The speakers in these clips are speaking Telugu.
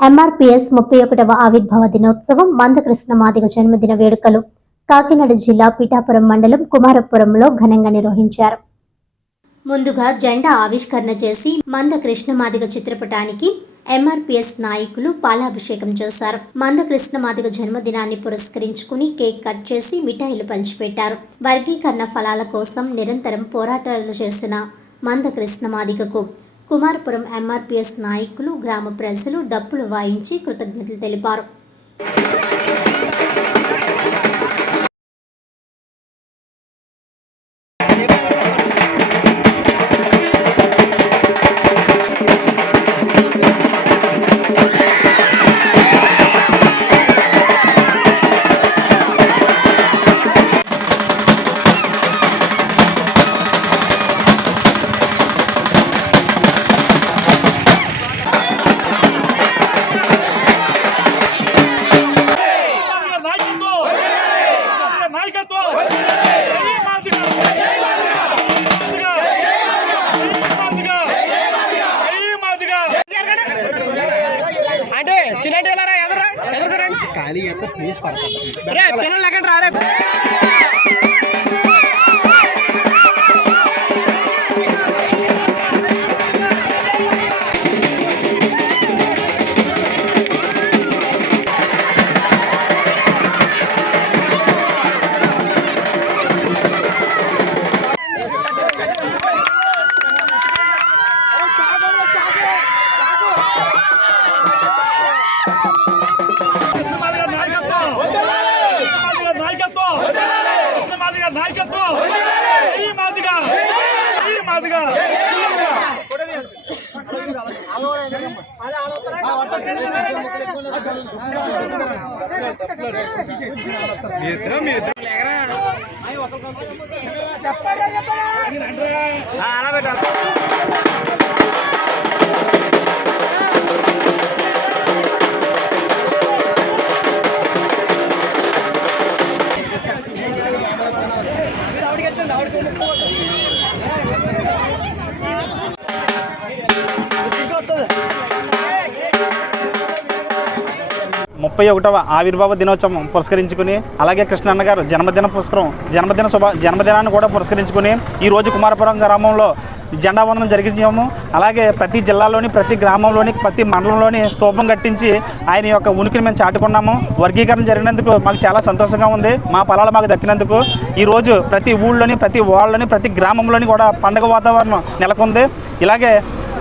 ఎంఆర్పిఎస్ ముప్పై ఒకటవ ఆవిర్భావ దినోత్సవం మందకృష్ణ మాదిగ జన్మదిన వేడుకలు. కాకినాడ జిల్లా పిఠాపురం మండలం కుమారపురంలో ఘనంగా నిర్వహించారు. ముందుగా జెండా ఆవిష్కరణ చేసి మంద కృష్ణమాదిగ చిత్రపటానికి ఎంఆర్పిఎస్ నాయకులు పాలాభిషేకం చేశారు. మంద కృష్ణమాదిగ జన్మదినాన్ని పురస్కరించుకుని కేక్ కట్ చేసి మిఠాయిలు పంచిపెట్టారు. వర్గీకరణ ఫలాల కోసం నిరంతరం పోరాటాలు చేసిన మంద కృష్ణమాదిగకు కుమారపురం ఎంఆర్పిఎస్ నాయకులు గ్రామ ప్రజలు డప్పులు వాయించి కృతజ్ఞతలు తెలిపారు. అంటే చిన్నటి వెళ్ళారా ఎదురా ఎదురుకురండి ఖాళీ అయితే ప్లీజ్ పడతాను పిల్లలు లెక్కండి రారే అలా పెట్టాలి ముప్పై ఒకటవ ఆవిర్భావ దినోత్సవం పురస్కరించుకుని అలాగే కృష్ణన్న గారు జన్మదిన పురస్కరం జన్మదిన శుభ జన్మదినాన్ని కూడా పురస్కరించుకుని ఈరోజు కుమారపురం గ్రామంలో జెండా వందనం జరిగించాము. అలాగే ప్రతి జిల్లాలోని ప్రతి గ్రామంలోని ప్రతి మండలంలోని స్తూపం కట్టించి ఆయన యొక్క ఉనికిని మేము చాటుకున్నాము. వర్గీకరణ జరిగినందుకు మాకు చాలా సంతోషంగా ఉంది. మా పొలాలు మాకు దక్కినందుకు. ఈరోజు ప్రతి ఊళ్ళోని ప్రతి వాళ్ళని ప్రతి గ్రామంలోని కూడా పండగ వాతావరణం నెలకొంది. ఇలాగే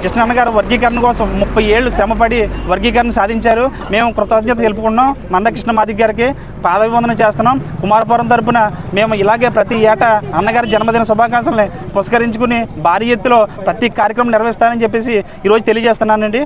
కృష్ణన్న గారు వర్గీకరణ కోసం ముప్పై ఏళ్ళు శ్రమపడి వర్గీకరణ సాధించారు. మేము కృతజ్ఞత తెలుపుకున్నాం మందకృష్ణ మాదిక్ గారికి పాదవివందనం చేస్తున్నాం. కుమారపురం తరపున మేము ఇలాగే ప్రతి ఏటా అన్నగారి జన్మదిన శుభాకాంక్షల్ని పురస్కరించుకుని భారీ ఎత్తులో ప్రతి కార్యక్రమం నిర్వహిస్తానని చెప్పేసి ఈరోజు తెలియజేస్తున్నానండి.